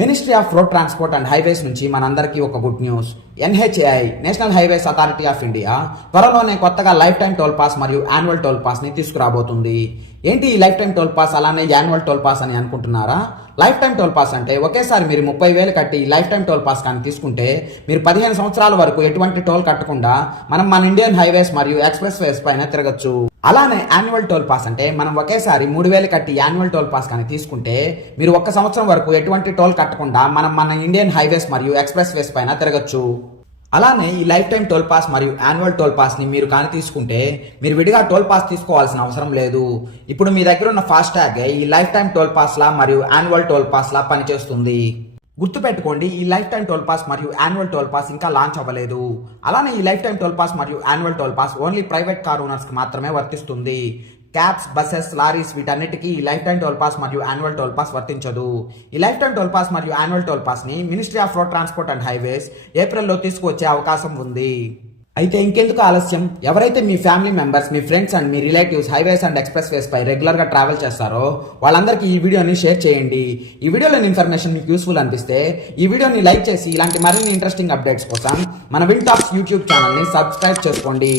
Ministry of road transport and highways నుంచి మనందరికీ ఒక good news. NHAI national highways authority of India త్వరలోనే కొత్తగా లైఫ్ టైం టోల్ పాస్ మరియు యాన్యువల్ టోల్ పాస్ ని తీసుకురాబోతుంది. ఏంటి ఈ లైఫ్ టైం టోల్ పాస్ అలానే యాన్యువల్ టోల్ పాస్ అని అనుకుంటున్నారా? లైఫ్ టైం టోల్ పాస్ అంటే ఒకేసారి మీరు 30,000 కట్టి లైఫ్ టైం టోల్ పాస్ కానీ తీసుకుంటే మీరు 15 సంవత్సరాల వరకు ఎటువంటి టోల్ కట్టకుండా మన ఇండియన్ హైవేస్ మరియు ఎక్స్ప్రెస్ వేస్ పైన తిరగచ్చు. అలానే యాన్యువల్ టోల్ పాస్ అంటే మనం ఒకేసారి 3,000 కట్టి యాన్యువల్ టోల్ పాస్ కానీ తీసుకుంటే మీరు 1 సంవత్సరం వరకు ఎటువంటి టోల్ కట్టకుండా మన ఇండియన్ హైవేస్ మరియు ఎక్స్ప్రెస్ వేస్ పైన తిరగచ్చు. అలానే ఈ లైఫ్ టైం టోల్ పాస్ మరియు యాన్యువల్ టోల్ పాస్ ని మీరు కానీ తీసుకుంటే మీరు విడిగా టోల్ పాస్ తీసుకోవాల్సిన అవసరం లేదు. ఇప్పుడు మీ దగ్గర ఉన్న ఫాస్ట్ ట్యాగ్ ఈ లైఫ్ టైం టోల్ పాస్ లా మరియు యాన్యువల్ టోల్ పాస్ లా పనిచేస్తుంది. గుర్తుపెట్టుకోండి, ఈ లైఫ్ టైం టోల్ పాస్ మరియు యాన్యువల్ టోల్ పాస్ ఇంకా లాంచ్ అవ్వలేదు. అలానే ఈ లైఫ్ టైం టోల్ పాస్ మరియు annual toll pass only private car owners కి మాత్రమే వర్తిస్తుంది. క్యాబ్స్, బస్సెస్, లారీస్ వీటన్నిటికీ ఈ లైఫ్ టైం టోల్ పాస్ మరియు యాన్యువల్ టోల్ పాస్ వర్తించదు. ఈ లైఫ్ టైం టోల్ పాస్ మరియు యాన్యువల్ టోల్ పాస్ ని ministry of road transport and highways ఏప్రిల్లో తీసుకువచ్చే అవకాశం ఉంది. అయితే ఇంకెందుకు ఆలస్యం? ఎవరైతే మీ ఫ్యామిలీ మెంబర్స్, మీ ఫ్రెండ్స్ అండ్ మీ relatives highways and express ways పై రెగ్యులర్ గా ట్రావెల్ చేస్తారో వాళ్ళందరికీ ఈ వీడియోని షేర్ చేయండి. ఈ వీడియోలోని ఇన్ఫర్మేషన్ మీకు యూస్ఫుల్ అనిపిస్తే ఈ వీడియోని లైక్ చేసి ఇలాంటి మరిన్ని ఇంట్రెస్టింగ్ అప్డేట్స్ కోసం మన విన్ టాక్స్ యూట్యూబ్ ఛానల్ ని సబ్స్క్రైబ్ చేసుకోండి.